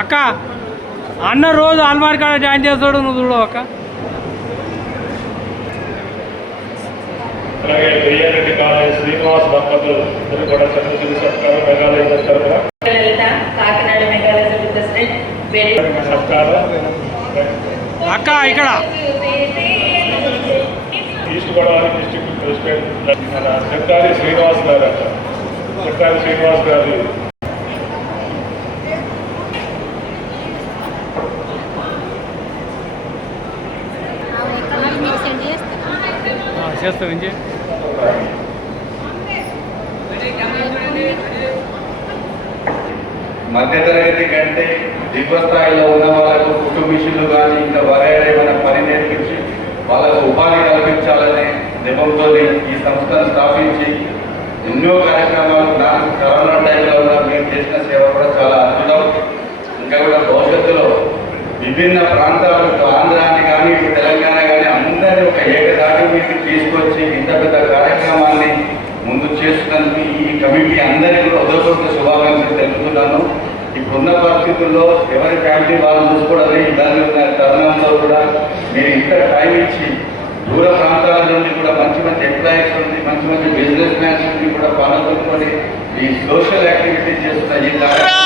అక్క అన్న రోజు అల్మారి కాడ జాయిన్ చేస్తాడు నువ్వు చూడు అక్క. అలాగే వెయ్యారెడ్డి కాలేజ్ శ్రీనివాస్ దంపతులు ఇద్దరు కూడా చంద్రశేఖర సత్కారం మేఘాలయ తరఫున లలిత కాకినాడ మెగాలజీ ప్రెసిడెంట్ వేరే సత్కారం అక్క ఇక్కడ. ఈస్ట్ గోదావరి డిస్ట్రిక్ట్ ప్రెసిడెంట్ మన చెట్టారి శ్రీనివాస్ గారు అంట. చెట్టారి శ్రీనివాస్ గారు చేస్తాం చేస్తావు మధ్యతరగతి కంటే దిగువ స్థాయిలో ఉన్న వాళ్ళకు కుటుంబీషులు కానీ ఇంకా వరేమైనా పని నేర్పించి వాళ్ళకు ఉపాధి కల్పించాలనే నిబంతో ఈ సంస్థను స్థాపించి ఎన్నో కార్యక్రమాలు నాకు కరోనా టైంలో కూడా మేము చేసిన సేవ కూడా చాలా అద్భుతం. ఇంకా కూడా భవిష్యత్తులో విభిన్న ప్రాంతాలకు ఆంధ్రాన్ని కానీ తీసుకొచ్చి ఇంత పెద్ద కార్యక్రమాన్ని ముందు చేస్తున్నందుకు ఈ కమిటీ అందరికీ కూడా ఉదయపూర్వక శుభాకాంక్షలు తెలుపుతున్నాను. ఇప్పుడున్న పరిస్థితుల్లో ఎవరి ఫ్యామిలీ వాళ్ళు చూసుకోవడం ఇబ్బంది ఉన్న తరుణంలో కూడా మీరు ఇంత టైం ఇచ్చి దూర ప్రాంతాల నుండి కూడా మంచి మంచి ఎంప్లాయీస్ నుండి మంచి మంచి బిజినెస్ మ్యాన్స్ నుండి కూడా పాల్గొనుకొని ఈ సోషల్ యాక్టివిటీ చేస్తున్న ఈ కార్యక్రమం